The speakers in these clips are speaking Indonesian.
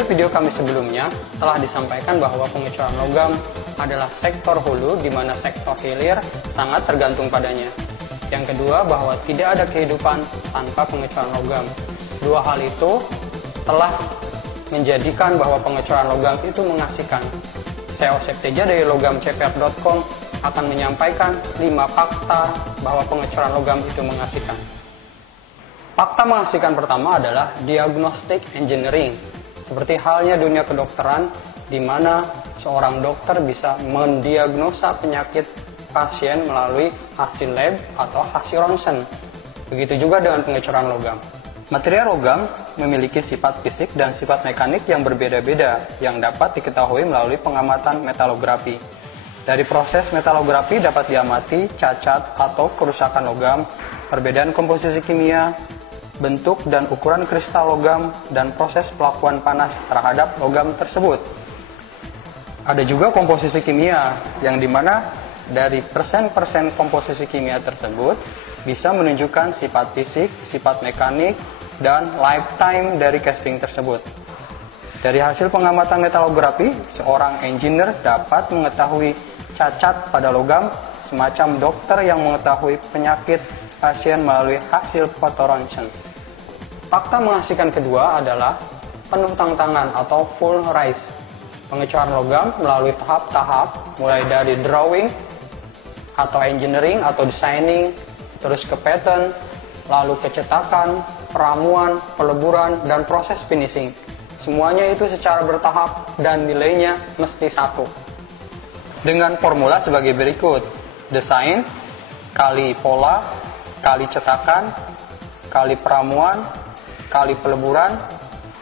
video-video kami sebelumnya telah disampaikan bahwa pengecoran logam adalah sektor hulu di mana sektor hilir sangat tergantung padanya. Yang kedua, bahwa tidak ada kehidupan tanpa pengecoran logam. Dua hal itu telah menjadikan bahwa pengecoran logam itu mengasihkan. Saya Osep Teja dari logamcpr.com akan menyampaikan 5 fakta bahwa pengecoran logam itu mengasihkan. Fakta mengasihkan pertama adalah diagnostic engineering. Seperti halnya dunia kedokteran, di mana seorang dokter bisa mendiagnosa penyakit pasien melalui hasil lab atau hasil ronsen. Begitu juga dengan pengecoran logam. Material logam memiliki sifat fisik dan sifat mekanik yang berbeda-beda yang dapat diketahui melalui pengamatan metalografi. Dari proses metalografi dapat diamati cacat atau kerusakan logam, perbedaan komposisi kimia, bentuk dan ukuran kristal logam, dan proses pelakuan panas terhadap logam tersebut. Ada juga komposisi kimia, yang dimana dari persen-persen komposisi kimia tersebut bisa menunjukkan sifat fisik, sifat mekanik, dan lifetime dari casing tersebut. Dari hasil pengamatan metalografi, seorang engineer dapat mengetahui cacat pada logam, semacam dokter yang mengetahui penyakit pasien melalui hasil fotoronsen. Fakta mengasihkan kedua adalah penuh tantangan atau full rise. Pengecoran logam melalui tahap-tahap, mulai dari drawing atau engineering atau designing, terus ke pattern, lalu kecetakan, peramuan, peleburan, dan proses finishing. Semuanya itu secara bertahap dan nilainya mesti satu. Dengan formula sebagai berikut: desain kali pola kali cetakan kali peramuan kali peleburan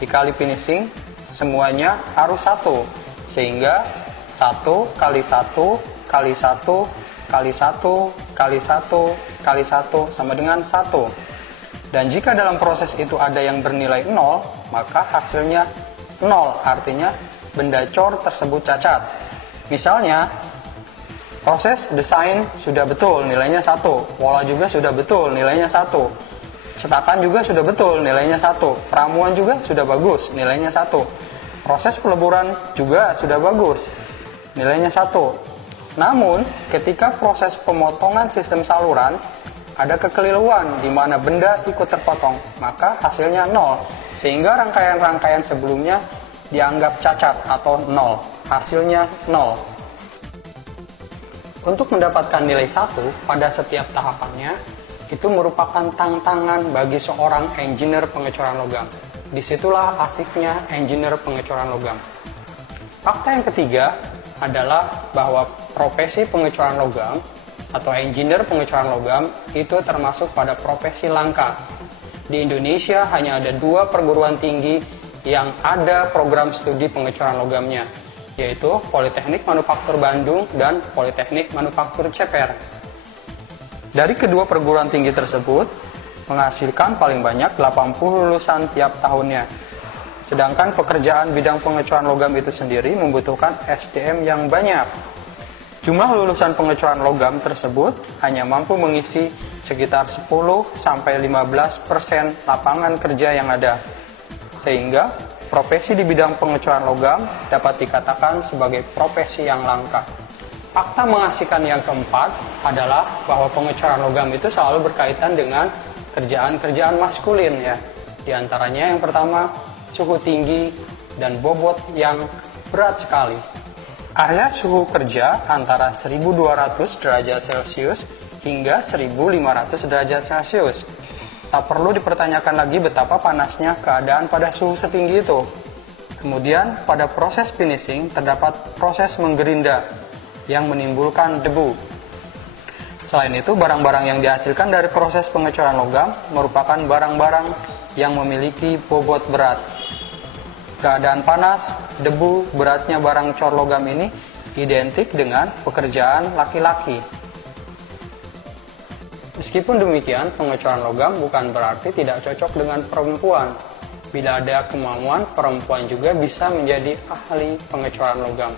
dikali finishing, semuanya harus satu, sehingga 1 kali 1 kali 1 kali 1 kali 1 kali 1 sama dengan 1. Dan jika dalam proses itu ada yang bernilai 0, maka hasilnya 0, artinya benda cor tersebut cacat. Misalnya, proses desain sudah betul, nilainya 1, pola juga sudah betul, nilainya 1, cetakan juga sudah betul, nilainya 1, peramuan juga sudah bagus, nilainya 1, proses peleburan juga sudah bagus, nilainya 1. Namun, ketika proses pemotongan sistem saluran ada kekeliruan di mana benda ikut terpotong, maka hasilnya 0, sehingga rangkaian-rangkaian sebelumnya dianggap cacat atau 0, hasilnya 0. Untuk mendapatkan nilai 1 pada setiap tahapannya, itu merupakan tantangan bagi seorang engineer pengecoran logam. Disitulah asiknya engineer pengecoran logam. Fakta yang ketiga adalah bahwa profesi pengecoran logam atau engineer pengecoran logam itu termasuk pada profesi langka. Di Indonesia hanya ada 2 perguruan tinggi yang ada program studi pengecoran logamnya, yaitu Politeknik Manufaktur Bandung dan Politeknik Manufaktur CPR. Dari kedua perguruan tinggi tersebut menghasilkan paling banyak 80 lulusan tiap tahunnya. Sedangkan pekerjaan bidang pengecoran logam itu sendiri membutuhkan SDM yang banyak. Jumlah lulusan pengecoran logam tersebut hanya mampu mengisi sekitar 10-15% lapangan kerja yang ada. Sehingga profesi di bidang pengecoran logam dapat dikatakan sebagai profesi yang langka. Fakta mengasihkan yang keempat adalah bahwa pengecoran logam itu selalu berkaitan dengan kerjaan-kerjaan maskulin ya. Di antaranya yang pertama, suhu tinggi dan bobot yang berat sekali. Area suhu kerja antara 1200 derajat Celcius hingga 1500 derajat Celcius. Tak perlu dipertanyakan lagi betapa panasnya keadaan pada suhu setinggi itu. Kemudian pada proses finishing terdapat proses menggerinda yang menimbulkan debu. Selain itu, barang-barang yang dihasilkan dari proses pengecoran logam merupakan barang-barang yang memiliki bobot berat. Keadaan panas, debu, beratnya barang cor logam ini identik dengan pekerjaan laki-laki. Meskipun demikian, pengecoran logam bukan berarti tidak cocok dengan perempuan. Bila ada kemauan, perempuan juga bisa menjadi ahli pengecoran logam.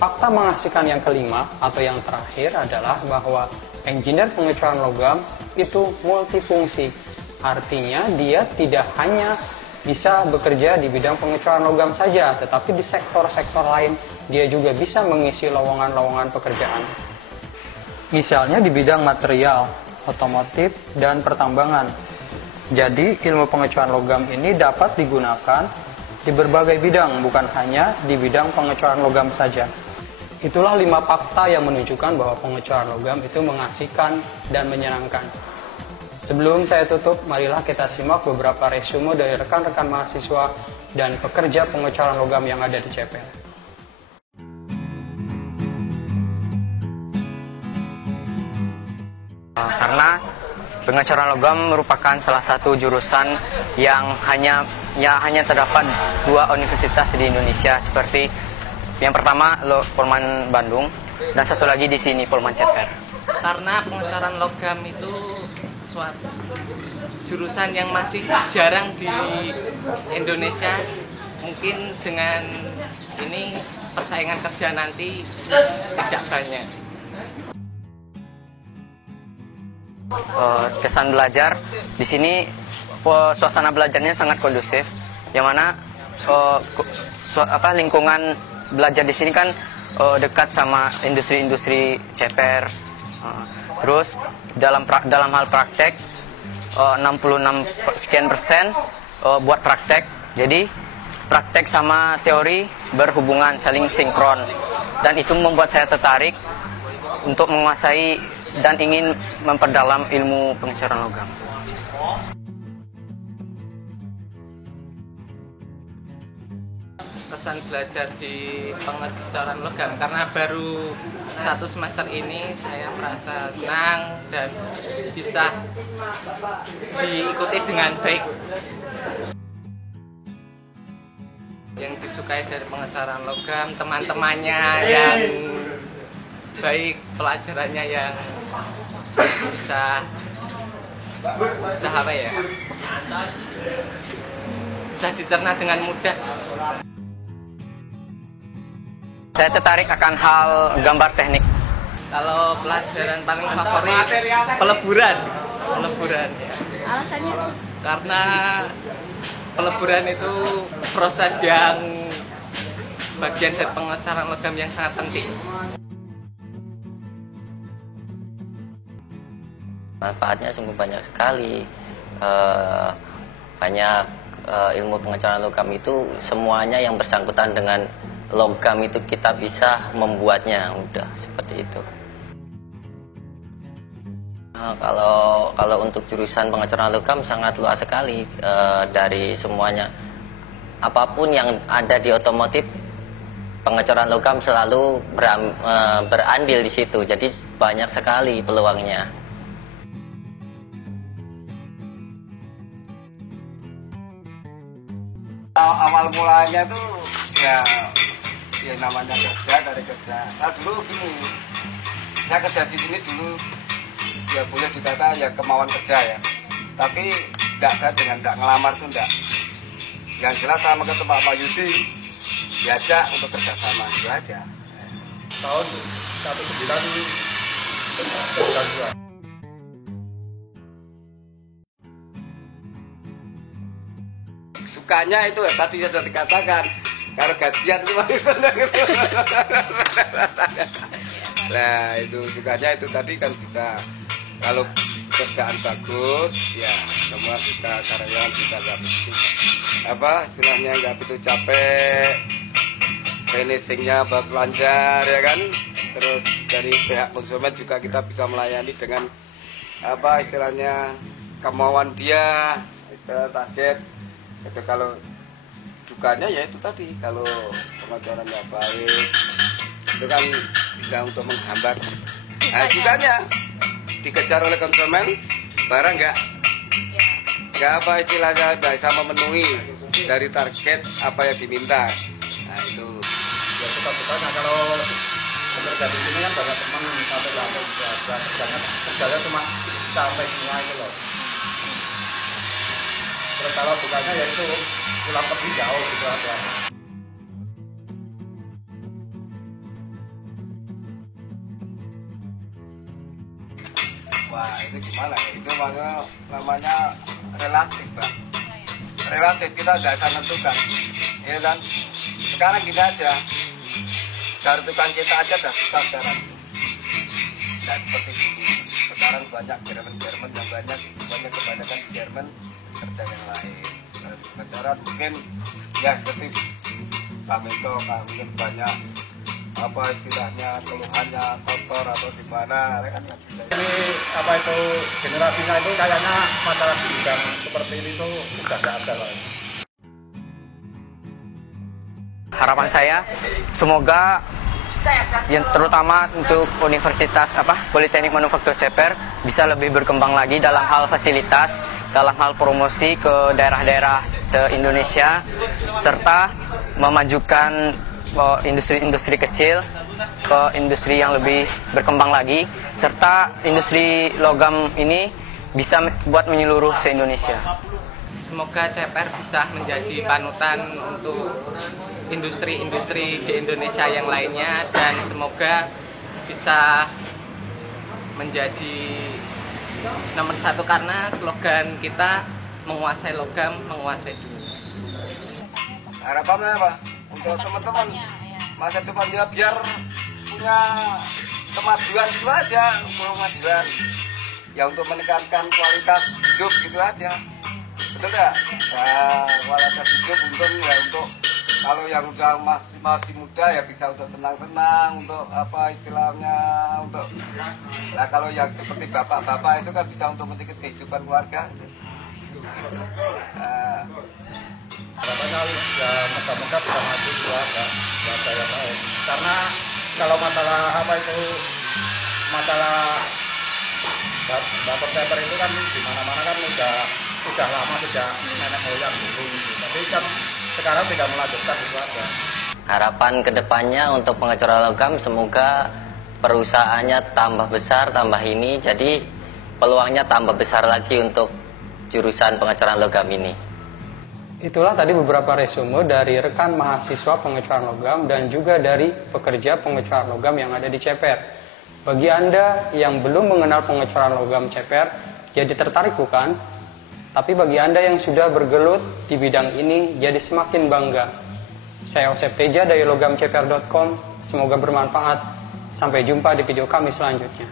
Fakta mengasihkan yang kelima atau yang terakhir adalah bahwa engineer pengecoran logam itu multifungsi. Artinya dia tidak hanya bisa bekerja di bidang pengecoran logam saja, tetapi di sektor-sektor lain dia juga bisa mengisi lowongan-lowongan pekerjaan. Misalnya di bidang material, otomotif, dan pertambangan. Jadi ilmu pengecoran logam ini dapat digunakan di berbagai bidang, bukan hanya di bidang pengecoran logam saja. Itulah 5 fakta yang menunjukkan bahwa pengecoran logam itu mengasihkan dan menyenangkan. Sebelum saya tutup, marilah kita simak beberapa resume dari rekan-rekan mahasiswa dan pekerja pengecoran logam yang ada di CPR. Karena pengecoran logam merupakan salah satu jurusan yang hanya terdapat 2 universitas di Indonesia, seperti yang pertama Polman Bandung dan satu lagi di sini Polman CPR. Karena pengecoran logam itu suatu jurusan yang masih jarang di Indonesia, mungkin dengan ini persaingan kerja nanti tidak banyak. Kesan belajar di sini, suasana belajarnya sangat kondusif, yang mana lingkungan belajar di sini kan dekat sama industri-industri CPR. Terus dalam hal praktek 66 sekian persen buat praktek. Jadi praktek sama teori berhubungan, saling sinkron, dan itu membuat saya tertarik untuk menguasai dan ingin memperdalam ilmu pengecoran logam. Kesan belajar di pengecoran logam, karena baru 1 semester ini saya merasa senang dan bisa diikuti dengan baik. Yang disukai dari pengecoran logam, teman-temannya yang baik, pelajarannya yang bisa apa ya, bisa dicerna dengan mudah. Saya tertarik akan hal gambar teknik. Kalau pelajaran paling favorit peleburan. Alasannya? Karena peleburan itu proses yang bagian dari pengecoran logam yang sangat penting. Manfaatnya sungguh banyak sekali. Banyak ilmu pengecoran logam itu semuanya yang bersangkutan dengan logam itu kita bisa membuatnya mudah, seperti itu. Kalau untuk jurusan pengecoran logam sangat luas sekali, dari semuanya. Apapun yang ada di otomotif, pengecoran logam selalu berandil di situ. Jadi banyak sekali peluangnya. Awal mulanya tuh ya namanya kerja dari kerja. Nah dulu gini, saya kerja di sini dulu ya boleh dikata ya kemauan kerja ya. Tapi saya dengan ngelamar tuh enggak. Yang jelas sama ketemu Pak Yudi diajak untuk kerjasama, itu aja. Tahun 1992. Sukanya itu ya tadi sudah dikatakan, karena gajian itu nah itu sukanya itu tadi kan bisa, kalau kerjaan bagus ya semua kita karyawan bisa nggak begitu istilahnya nggak begitu capek, finishingnya lancar ya kan. Terus dari pihak konsumen juga kita bisa melayani dengan istilahnya kemauan dia, istilah target. Itu kalau dukanya ya itu tadi, kalau pengecorannya baik itu kan bisa untuk menghambat. Nah dukanya dikejar oleh konsumen, barang nggak istilahnya nggak bisa memenuhi dari target apa yang diminta. Nah itu ya suka-sukanya. Kalau bekerja di sini kan banyak teman sampai kerjanya cuma sampai semua itu loh. Terus kalau bukannya ya itu pulang pergi jauh gitu aja. Wah itu gimana ya? Itu namanya relatif, Pak. relatif, kita nggak bisa menentukan, ya kan? Sekarang gini aja, cari tukang cetak aja udah susah sekarang. Nggak seperti dulu. Sekarang banyak Jerman yang kebanyakan di Jerman kerja yang lain. Pengacara mungkin ya seperti Pak Mento, mungkin banyak apa istilahnya keluhannya kotor atau gimana, kan? Ini apa itu generasinya itu kayaknya masalah di bidang seperti ini tuh udah nggak ada lagi. Harapan saya semoga yang terutama untuk Universitas Politeknik Manufaktur CPR bisa lebih berkembang lagi dalam hal fasilitas, dalam hal promosi ke daerah-daerah se-Indonesia, serta memajukan industri-industri kecil ke industri yang lebih berkembang lagi, serta industri logam ini bisa buat menyeluruh se-Indonesia. Semoga CPR bisa menjadi panutan untuk industri-industri di Indonesia yang lainnya, dan semoga bisa menjadi nomor satu karena slogan kita menguasai logam, menguasai dunia. Harapannya apa? Untuk teman-teman masa depan dia biar punya kemajuan itu aja, kemajuan ya untuk meningkatkan kualitas hidup gitu aja. Betul nggak? Nah, kualitas hidup ya untuk kalau yang udah masih muda ya bisa untuk senang-senang, untuk apa istilahnya, untuk nah kalau yang seperti bapak-bapak itu kan bisa untuk mencegah kehidupan keluarga. Harapannya ya moga-moga bisa maju keluarga yang baik. Karena kalau masalah apa itu masalah dapur paper itu kan di mana-mana kan udah lama sejak nenek moyang dulu. Tapi kan sekarang tidak melanjutkan itu aja. Harapan kedepannya untuk pengecoran logam semoga perusahaannya tambah besar, tambah ini, jadi peluangnya tambah besar lagi untuk jurusan pengecoran logam ini. Itulah tadi beberapa resume dari rekan mahasiswa pengecoran logam dan juga dari pekerja pengecoran logam yang ada di CPR. Bagi Anda yang belum mengenal pengecoran logam CPR, jadi tertarik bukan? Tapi bagi Anda yang sudah bergelut di bidang ini, jadi semakin bangga. Saya Osep Teja dari logamcpr.com. Semoga bermanfaat. Sampai jumpa di video kami selanjutnya.